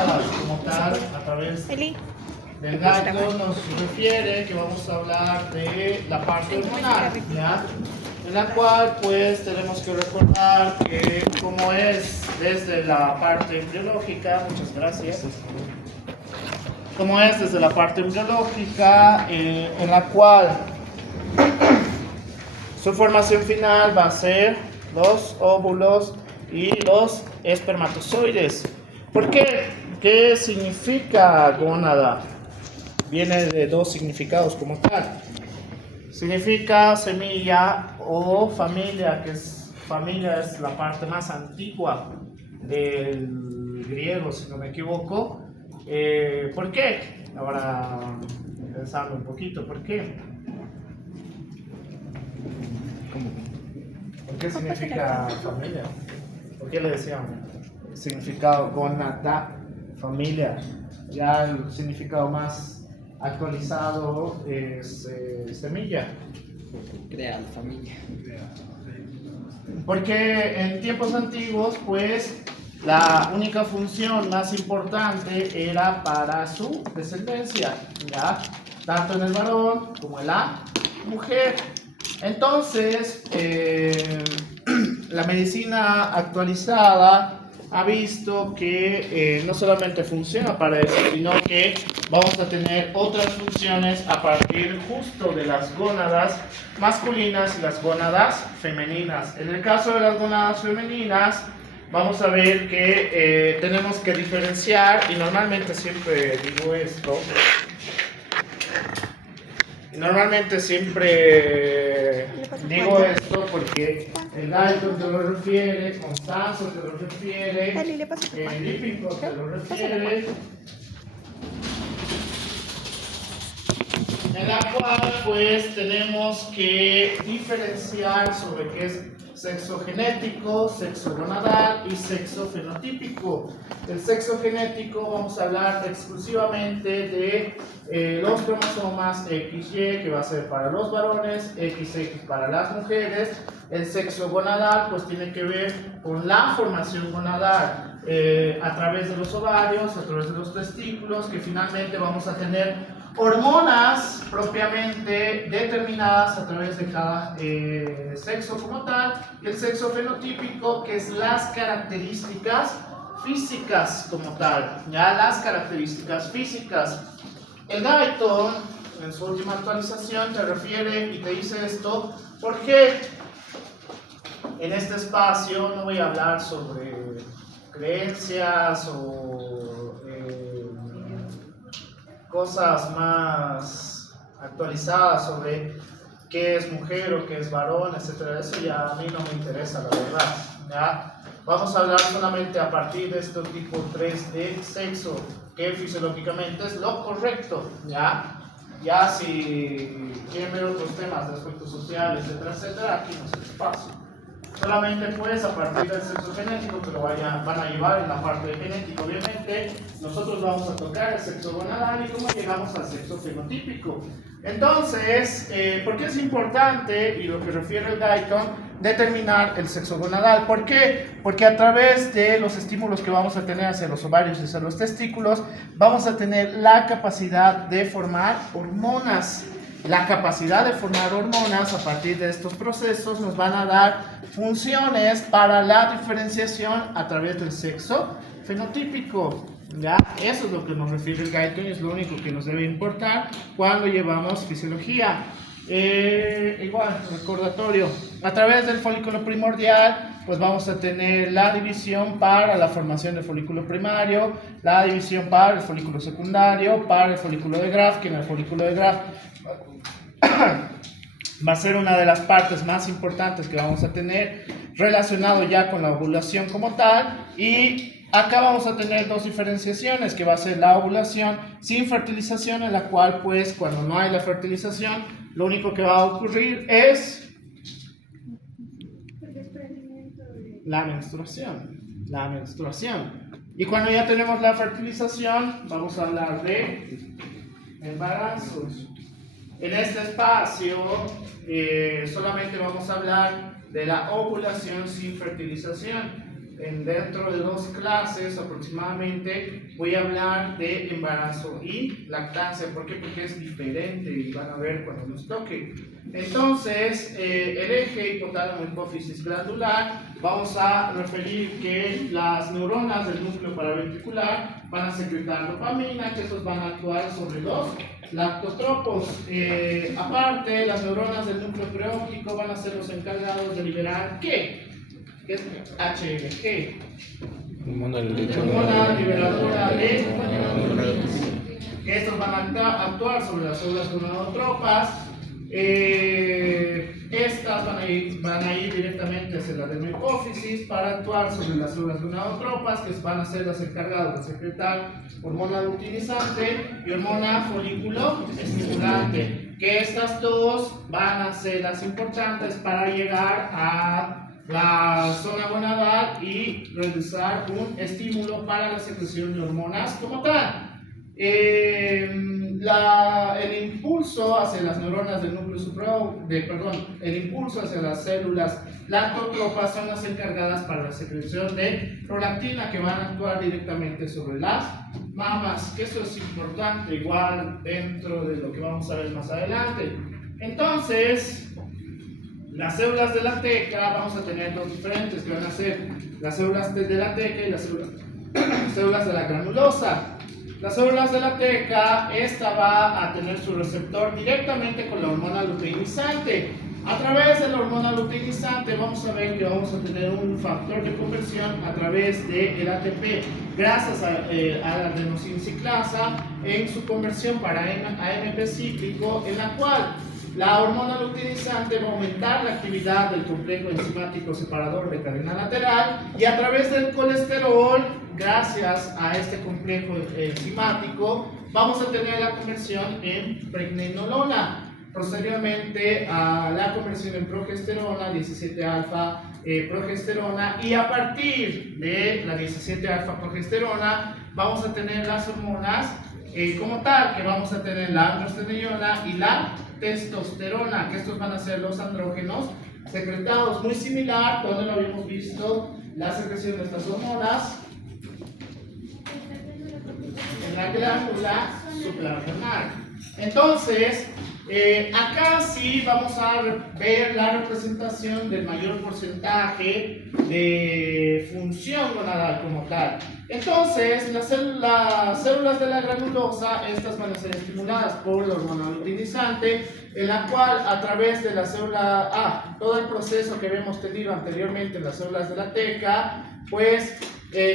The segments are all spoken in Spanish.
gónadas como tal, a través del gallo nos refiere que vamos a hablar de la parte hormonal, ¿ya? En la cual pues tenemos que recordar que como es desde la parte embriológica, muchas gracias, como es desde la parte embriológica, en la cual su formación final va a ser los óvulos y los espermatozoides. ¿Por qué? ¿Qué significa gónada? Viene de dos significados como tal. Significa semilla o familia, que es familia es la parte más antigua del griego, si no me equivoco. ¿Por qué? Ahora pensando un poquito, ¿por qué? ¿Por qué significa familia? ¿Por qué le decían significado gónada, familia? Ya el significado más actualizado es semilla. Crear familia. Porque en tiempos antiguos, pues, la única función más importante era para su descendencia, ¿ya? Tanto en el varón como en la mujer. Entonces, la medicina actualizada ha visto que no solamente funciona para eso, sino que vamos a tener otras funciones a partir justo de las gónadas masculinas y las gónadas femeninas. En el caso de las gónadas femeninas, vamos a ver que tenemos que diferenciar, y normalmente siempre digo esto, porque el Dalton te lo refiere, Constanzo te lo refiere, Lippincott te lo refiere, en la cual pues tenemos que diferenciar sobre qué es sexo genético, sexo gonadal y sexo fenotípico. El sexo genético vamos a hablar exclusivamente de los cromosomas XY, que va a ser para los varones, XX para las mujeres. El sexo gonadal pues tiene que ver con la formación gonadal a través de los ovarios, a través de los testículos, que finalmente vamos a tener hormonas propiamente determinadas a través de cada sexo como tal, y el sexo fenotípico, que es las características físicas como tal, ya las características físicas. El Guyton, en su última actualización, te refiere y te dice esto, porque en este espacio no voy a hablar sobre creencias o cosas más actualizadas sobre qué es mujer o qué es varón, etcétera. Eso ya a mí no me interesa, la verdad, ¿ya? Vamos a hablar solamente a partir de este tipo 3 de sexo, que fisiológicamente es lo correcto, ¿ya? Ya si quieren ver otros temas de aspectos sociales, etcétera, etcétera, aquí no es el espacio. Solamente pues a partir del sexo genético que lo van a llevar en la parte de genética, obviamente nosotros vamos a tocar el sexo gonadal y cómo llegamos al sexo fenotípico. Entonces, ¿por qué es importante, y lo que refiere el Guyton, determinar el sexo gonadal? ¿Por qué? Porque a través de los estímulos que vamos a tener hacia los ovarios y hacia los testículos, vamos a tener la capacidad de formar hormonas. La capacidad de formar hormonas a partir de estos procesos nos van a dar funciones para la diferenciación a través del sexo fenotípico. ¿Ya? Eso es lo que nos refiere el Guyton y es lo único que nos debe importar cuando llevamos fisiología. Igual, recordatorio, a través del folículo primordial pues vamos a tener la división para la formación del folículo primario, la división para el folículo secundario, para el folículo de Graf, que en el folículo de Graf va a ser una de las partes más importantes que vamos a tener relacionado ya con la ovulación como tal. Y acá vamos a tener dos diferenciaciones, que va a ser la ovulación sin fertilización, en la cual pues cuando no hay la fertilización lo único que va a ocurrir es la menstruación. Y cuando ya tenemos la fertilización vamos a hablar de embarazos. En este espacio solamente vamos a hablar de la ovulación sin fertilización. dentro de 2 clases aproximadamente voy a hablar de embarazo y lactancia. ¿Por qué? Porque es diferente y van a ver cuando nos toque. Entonces, el eje hipotálamo hipófisis glandular, vamos a referir que las neuronas del núcleo paraventricular van a secretar dopamina, que estos van a actuar sobre los lactotropos. Aparte, las neuronas del núcleo preóptico van a ser los encargados de liberar ¿qué? ¿Qué es HLG? Hormona liberadora de que estos van a actuar sobre las células gonadotropas. Estas van a ir directamente hacia la dermohipófisis para actuar sobre las células gonadotropas, que van a ser las encargadas de secretar hormona luteinizante y hormona folículo estimulante, que estas dos van a ser las importantes para llegar a la zona gonadal y realizar un estímulo para la secreción de hormonas como tal. El impulso hacia las neuronas del núcleo el impulso hacia las células lactotropas son las encargadas para la secreción de prolactina, que van a actuar directamente sobre las mamas, que eso es importante igual dentro de lo que vamos a ver más adelante. Entonces, las células de la teca vamos a tener dos diferentes, que van a ser las células de la teca y las células de la granulosa. Las células de la teca, esta va a tener su receptor directamente con la hormona luteinizante. A través de la hormona luteinizante vamos a ver que vamos a tener un factor de conversión a través del ATP, gracias a la adenosina en su conversión para AMP cíclico, en la cual la hormona luteinizante va a aumentar la actividad del complejo enzimático separador de cadena lateral, y a través del colesterol, gracias a este complejo enzimático, vamos a tener la conversión en pregnenolona. Posteriormente a la conversión en progesterona, 17-alfa progesterona, y a partir de la 17-alfa progesterona vamos a tener las hormonas como tal, que vamos a tener la androstenediona y la testosterona, que estos van a ser los andrógenos secretados, muy similar donde lo habíamos visto la secreción de estas hormonas en la glándula suprarrenal. Entonces, acá sí vamos a ver la representación del mayor porcentaje de función gonadal como tal. Entonces, las células de la granulosa, estas van a ser estimuladas por la hormona luteinizante, en la cual a través de la célula todo el proceso que habíamos tenido anteriormente en las células de la teca, pues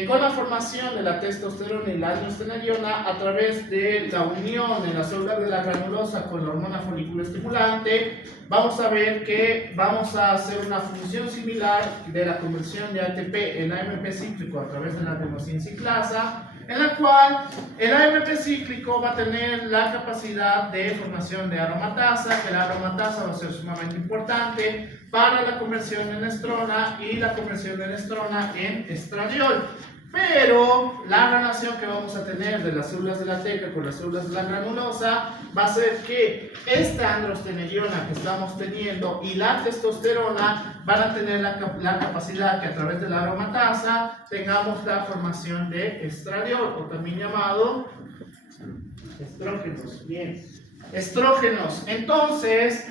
con la formación de la testosterona y la androstenediona, a través de la unión de las células de la granulosa con la hormona folículo estimulante, vamos a ver que vamos a hacer una función similar de la conversión de ATP en AMP cíclico a través de la adenosina ciclasa, en la cual el AMP cíclico va a tener la capacidad de formación de aromatasa, que la aromatasa va a ser sumamente importante para la conversión en estrona y la conversión de estrona en estradiol. Pero la relación que vamos a tener de las células de la teca con las células de la granulosa va a ser que esta androstenediona que estamos teniendo y la testosterona van a tener la capacidad que a través de la aromatasa tengamos la formación de estradiol, o también llamado estrógenos. Bien, estrógenos. Entonces,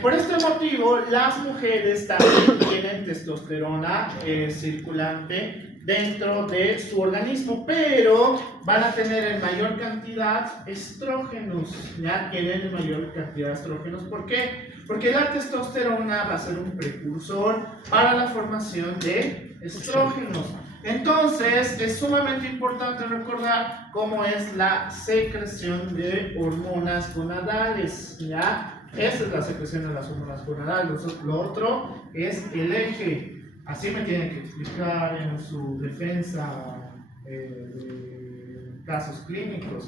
por este motivo, las mujeres también tienen testosterona circulante dentro de su organismo, pero van a tener en mayor cantidad estrógenos, ya tienen en mayor cantidad de estrógenos. ¿Por qué? Porque la testosterona va a ser un precursor para la formación de estrógenos. Entonces, es sumamente importante recordar cómo es la secreción de hormonas gonadales, ¿ya? Esa es la secreción de las hormonas gonadales. Lo otro es el eje. Así me tienen que explicar en su defensa de casos clínicos.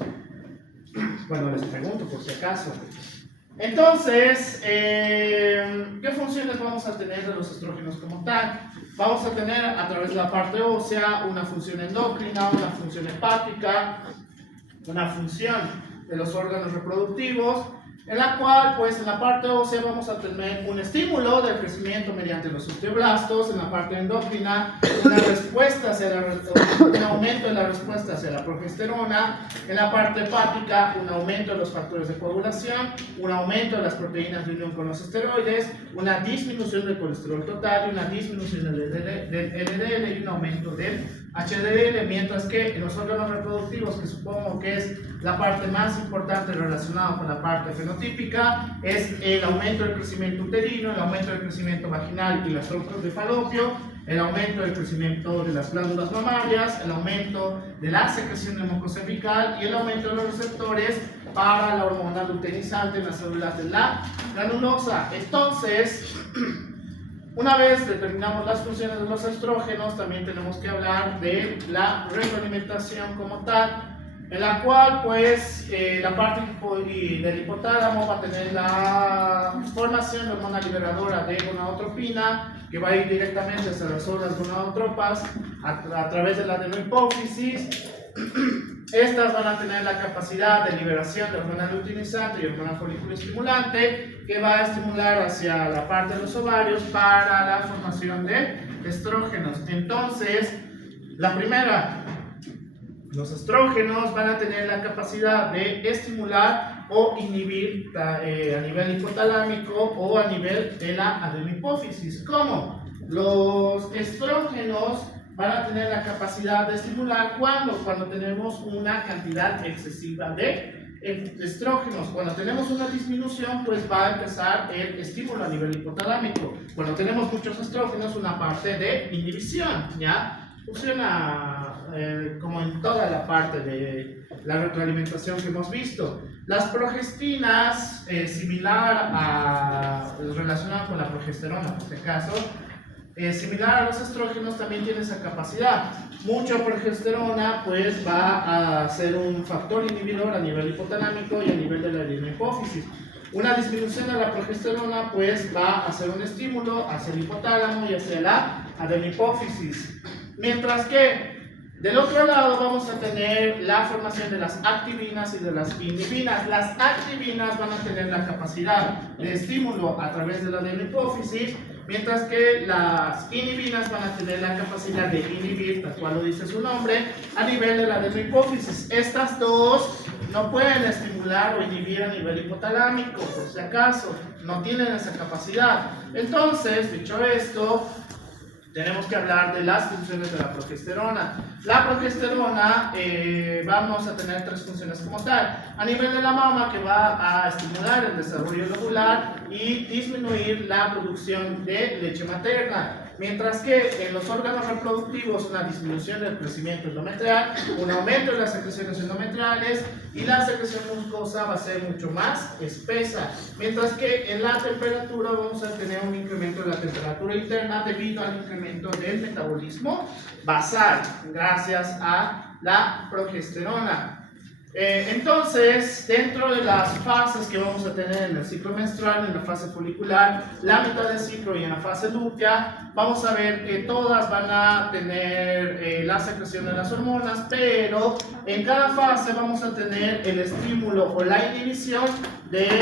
Bueno, les pregunto por si acaso. Entonces, ¿qué funciones vamos a tener de los estrógenos como tal? Vamos a tener a través de la parte ósea una función endocrina, una función hepática, una función de los órganos reproductivos, en la cual pues en la parte ósea vamos a tener un estímulo del crecimiento mediante los osteoblastos, en la parte endocrina una respuesta hacia un aumento de la respuesta hacia la progesterona, en la parte hepática un aumento de los factores de coagulación, un aumento de las proteínas de unión con los esteroides, una disminución del colesterol total y una disminución del LDL y un aumento del HDL, mientras que en los órganos reproductivos, que supongo que es la parte más importante relacionada con la parte fenotípica, es el aumento del crecimiento uterino, el aumento del crecimiento vaginal y las trompas de falopio, el aumento del crecimiento de las glándulas mamarias, el aumento de la secreción de mucosa apical y el aumento de los receptores para la hormona luteinizante en las células de la granulosa. Entonces, una vez determinamos las funciones de los estrógenos, también tenemos que hablar de la retroalimentación como tal, en la cual pues la parte del hipotálamo va a tener la formación de hormona liberadora de gonadotropina, que va a ir directamente hacia las células gonadotropas a través de la adenohipófisis. Estas van a tener la capacidad de liberación de hormona luteinizante y hormona folículo estimulante, que va a estimular hacia la parte de los ovarios para la formación de estrógenos. Entonces, la primera, los estrógenos van a tener la capacidad de estimular o inhibir a nivel hipotalámico o a nivel de la adenohipófisis. ¿Cómo? Los estrógenos van a tener la capacidad de estimular cuando tenemos una cantidad excesiva de estrógenos. Cuando tenemos una disminución, pues va a empezar el estímulo a nivel hipotalámico. Cuando tenemos muchos estrógenos, una parte de inhibición, ¿ya? Funciona como en toda la parte de la retroalimentación que hemos visto. Las progestinas, similar a relacionadas con la progesterona, por este caso, similar a los estrógenos, también tiene esa capacidad. Mucha progesterona pues va a ser un factor inhibidor a nivel hipotalámico y a nivel de la adenohipófisis. Una disminución de la progesterona pues va a ser un estímulo hacia el hipotálamo y hacia la adenohipófisis. Mientras que del otro lado vamos a tener la formación de las activinas y de las inhibinas. Las activinas van a tener la capacidad de estímulo a través de la adenohipófisis, mientras que las inhibinas van a tener la capacidad de inhibir, tal cual lo dice su nombre, a nivel de la adenohipófisis. Estas dos no pueden estimular o inhibir a nivel hipotalámico, por si acaso, no tienen esa capacidad. Entonces, dicho esto, tenemos que hablar de las funciones de la progesterona. La progesterona vamos a tener tres funciones como tal. A nivel de la mama, que va a estimular el desarrollo lobular y disminuir la producción de leche materna. Mientras que en los órganos reproductivos, una disminución del crecimiento endometrial, un aumento de las secreciones endometriales y la secreción mucosa va a ser mucho más espesa. Mientras que en la temperatura vamos a tener un incremento de la temperatura interna debido al incremento del metabolismo basal, gracias a la progesterona. Entonces, dentro de las fases que vamos a tener en el ciclo menstrual, en la fase folicular, la mitad del ciclo y en la fase lútea, vamos a ver que todas van a tener la secreción de las hormonas, pero en cada fase vamos a tener el estímulo o la inhibición de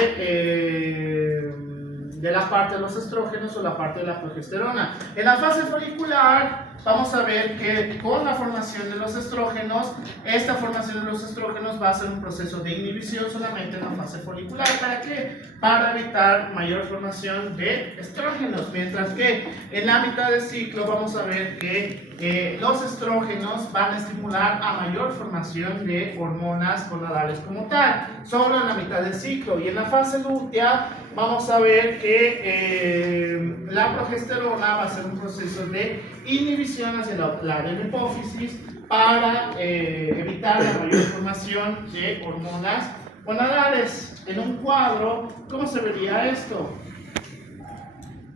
la parte de los estrógenos o la parte de la progesterona. En la fase folicular vamos a ver que con la formación de los estrógenos, esta formación de los estrógenos va a ser un proceso de inhibición solamente en la fase folicular. ¿Para qué? Para evitar mayor formación de estrógenos. Mientras que en la mitad del ciclo vamos a ver que los estrógenos van a estimular a mayor formación de hormonas gonadales como tal, solo en la mitad del ciclo. Y en la fase lútea vamos a ver que la progesterona va a ser un proceso de inhibición hacia la adenohipófisis para evitar la mayor formación de hormonas gonadales. En un cuadro, ¿cómo se vería esto?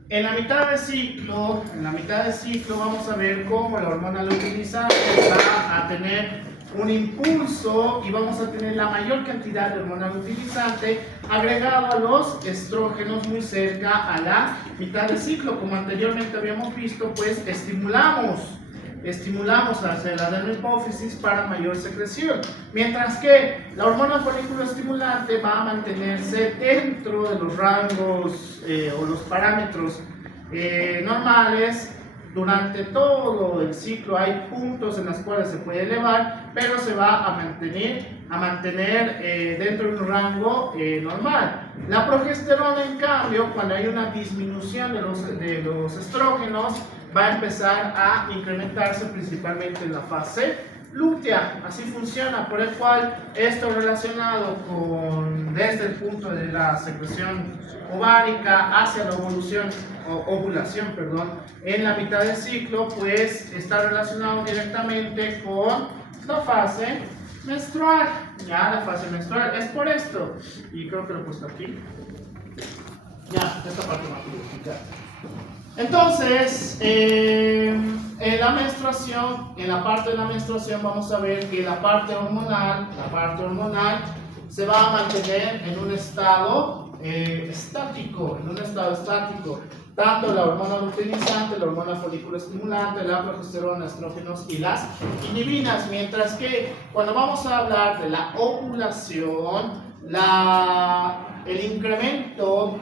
En la mitad del ciclo, vamos a ver cómo la hormona luteinizante va a tener un impulso y vamos a tener la mayor cantidad de hormona luteinizante agregado a los estrógenos muy cerca a la mitad del ciclo. Como anteriormente habíamos visto, pues estimulamos estimulamos hacia la dermohipófisis para mayor secreción, mientras que la hormona folículo estimulante va a mantenerse dentro de los rangos o los parámetros normales durante todo el ciclo. Hay puntos en los cuales se puede elevar, pero se va a mantener dentro de un rango normal. La progesterona, en cambio, cuando hay una disminución de los estrógenos, va a empezar a incrementarse principalmente en la fase lútea. Así funciona, por el cual esto relacionado con desde el punto de la secreción ovárica hacia la ovulación, en la mitad del ciclo, pues está relacionado directamente con la fase menstrual. Ya, la fase menstrual es por esto, y creo que lo he puesto aquí. Ya, esta parte no puedo explicar. Entonces, en la parte de la menstruación vamos a ver que la parte hormonal se va a mantener en un estado estático, tanto la hormona luteinizante, la hormona folículo estimulante, la progesterona, estrógenos y las inhibinas, mientras que cuando vamos a hablar de la ovulación, el incremento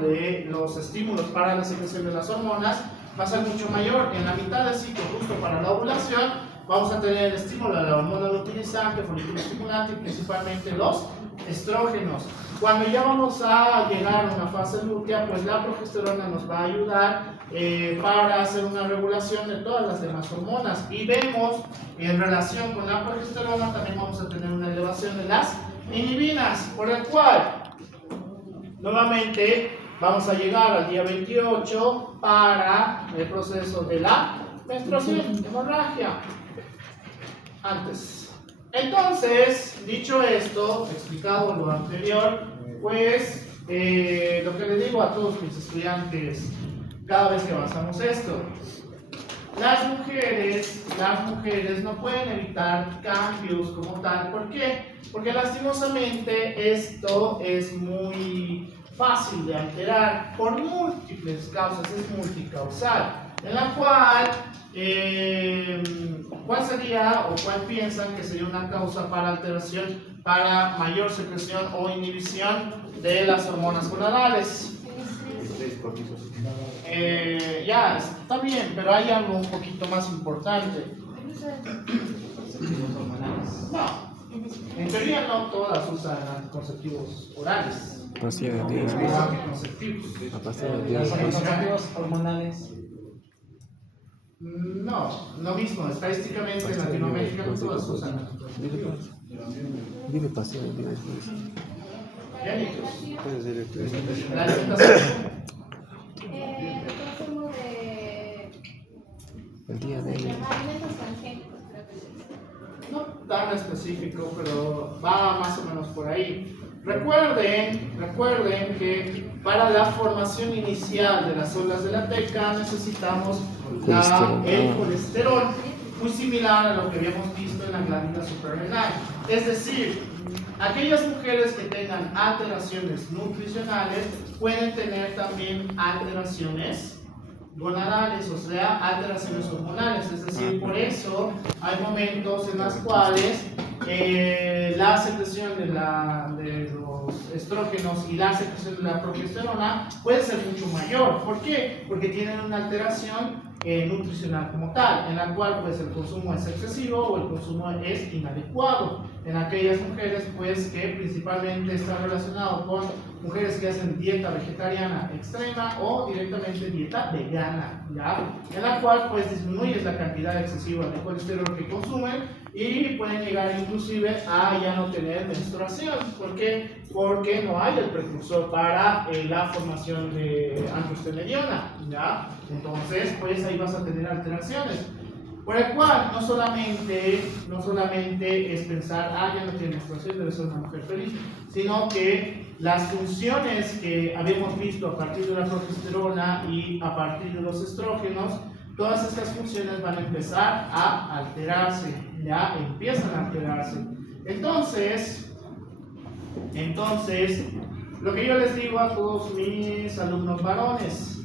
de los estímulos para la secreción de las hormonas va a ser mucho mayor. En la mitad del ciclo, justo para la ovulación, vamos a tener el estímulo de la hormona luteinizante, folículo estimulante y principalmente los estrógenos. Cuando ya vamos a llegar a una fase lútea, pues la progesterona nos va a ayudar para hacer una regulación de todas las demás hormonas. Y vemos, en relación con la progesterona, también vamos a tener una elevación de las inhibinas, por el cual nuevamente vamos a llegar al día 28 para el proceso de la menstruación, hemorragia. Antes. Entonces, dicho esto, explicado lo anterior, pues lo que les digo a todos mis estudiantes cada vez que avanzamos esto: las mujeres no pueden evitar cambios como tal. ¿Por qué? Porque lastimosamente esto es muy fácil de alterar por múltiples causas, es multicausal, en la cual, ¿cuál sería o cuál piensan que sería una causa para alteración, para mayor secreción o inhibición de las hormonas gonadales? Ya, está bien, pero hay algo un poquito más importante. No, en teoría no todas usan anticonceptivos orales. Pastillas de Usan días. anticonceptivos. La pastilla de Los días. anticonceptivos hormonales. No, lo mismo, estadísticamente en Latinoamérica no todas usan anticonceptivos. Dile pastilla de días. Ya, Nicolás. Puedes decirle tú. La alimentación. El consumo de El día de alimentos transgénicos, creo que sí. No tan específico, pero va más o menos por ahí. Recuerden que para la formación inicial de las células de la teca necesitamos el colesterol, muy similar a lo que habíamos visto en la glándula suprarrenal. Es decir, aquellas mujeres que tengan alteraciones nutricionales pueden tener también alteraciones gonadales, o sea, alteraciones hormonales. Es decir, por eso hay momentos en los cuales la secreción de los estrógenos y la secreción de la progesterona puede ser mucho mayor. ¿Por qué? Porque tienen una alteración nutricional como tal, en la cual pues el consumo es excesivo o el consumo es inadecuado. En aquellas mujeres pues que principalmente está relacionado con mujeres que hacen dieta vegetariana extrema o directamente dieta vegana, ¿ya? En la cual pues disminuyes la cantidad excesiva de colesterol que consumen y pueden llegar inclusive a ya no tener menstruación. ¿Por qué? Porque no hay el precursor para la formación de androstenediona, ¿ya? Entonces pues ahí vas a tener alteraciones. Por el cual no solamente es pensar, ya no tiene menstruación, debe ser una mujer feliz, sino que las funciones que habíamos visto a partir de la progesterona y a partir de los estrógenos, todas estas funciones van a empezar a alterarse, ya empiezan a alterarse. Entonces, lo que yo les digo a todos mis alumnos varones: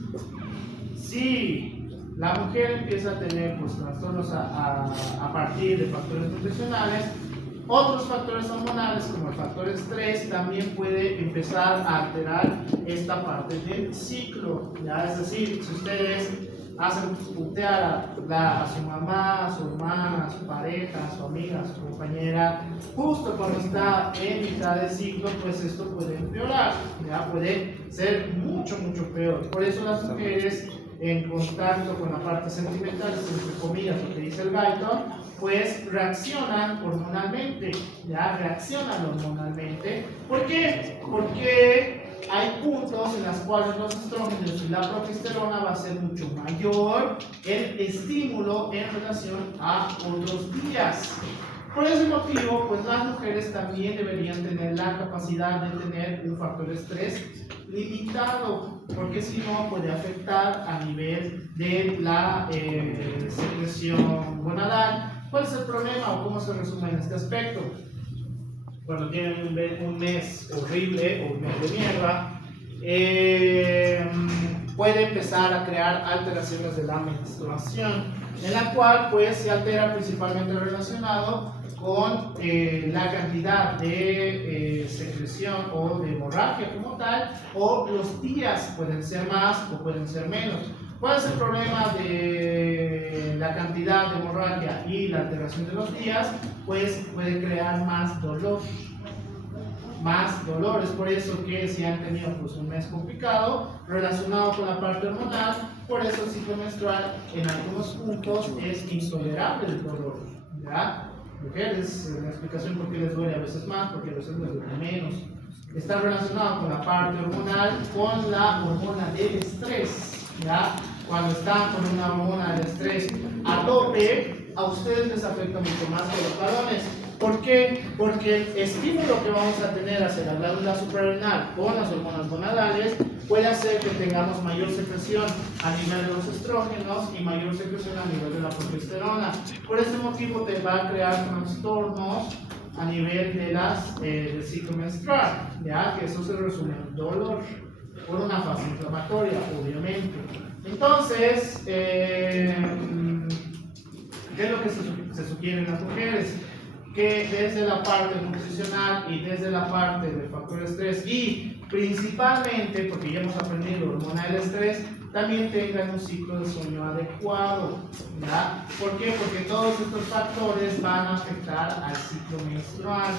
si la mujer empieza a tener pues, trastornos a partir de factores nutricionales. Otros factores hormonales, como el factor estrés, también puede empezar a alterar esta parte del ciclo. ¿Ya? Es decir, si ustedes hacen putear a su mamá, a su hermana, a su pareja, a su amiga, a su compañera, justo cuando está en mitad de ciclo, pues esto puede empeorar, ¿ya? Puede ser mucho, mucho peor. Por eso las mujeres en contacto con la parte sentimental, entre comillas, lo que dice el Guyton, pues reaccionan hormonalmente, ¿ya? Reaccionan hormonalmente. ¿Por qué? Porque hay puntos en los cuales los estrógenos y la progesterona va a ser mucho mayor el estímulo en relación a otros días. Por ese motivo, pues las mujeres también deberían tener la capacidad de tener un factor de estrés limitado, porque si no puede afectar a nivel de la secreción gonadal. ¿Cuál es el problema o cómo se resume en este aspecto? Cuando tienen un mes horrible o un mes de mierda, puede empezar a crear alteraciones de la menstruación, en la cual pues se altera principalmente relacionado con la cantidad de secreción o de hemorragia como tal, o los días pueden ser más o pueden ser menos. ¿Cuál es el problema de la cantidad de hemorragia y la alteración de los días? Pues puede crear más dolor. Más dolor, es por eso que si han tenido pues, un mes complicado relacionado con la parte hormonal, por eso el ciclo menstrual en algunos puntos es intolerable el dolor, ¿ya? Mujeres, la explicación por qué les duele a veces más, porque a veces les duele menos. Está relacionado con la parte hormonal, con la hormona del estrés, ¿ya? Cuando están con una hormona del estrés a tope, a ustedes les afecta mucho más que a los varones. ¿Por qué? Porque el estímulo que vamos a tener hacia la glándula suprarrenal con las hormonas gonadales puede hacer que tengamos mayor secreción a nivel de los estrógenos y mayor secreción a nivel de la progesterona. Por este motivo te va a crear trastornos a nivel de del ciclo menstrual, ya que eso se resume en dolor por una fase inflamatoria, obviamente. Entonces, ¿qué es lo que se sugiere en las mujeres? Que desde la parte nutricional y desde la parte del factor estrés y principalmente, porque ya hemos aprendido hormona del estrés, también tengan un ciclo de sueño adecuado, ¿ya? ¿Por qué? Porque todos estos factores van a afectar al ciclo menstrual,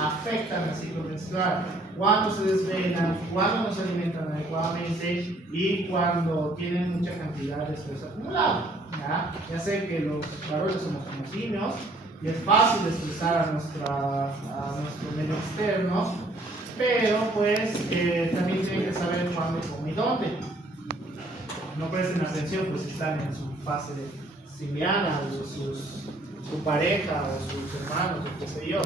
afectan al ciclo menstrual, cuando se desvelan, cuando no se alimentan adecuadamente y cuando tienen mucha cantidad de estrés acumulado, ¿ya? Ya sé que los varones somos como simios, y es fácil estresar a nuestro medio externo, pero pues también tienen que saber cuándo, cómo y dónde. No presten atención pues si están en su fase de simiana o su pareja o sus hermanos o qué sé yo.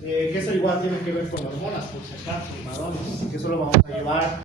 Que eso igual tiene que ver con hormonas, por si acaso, varones, que eso lo vamos a llevar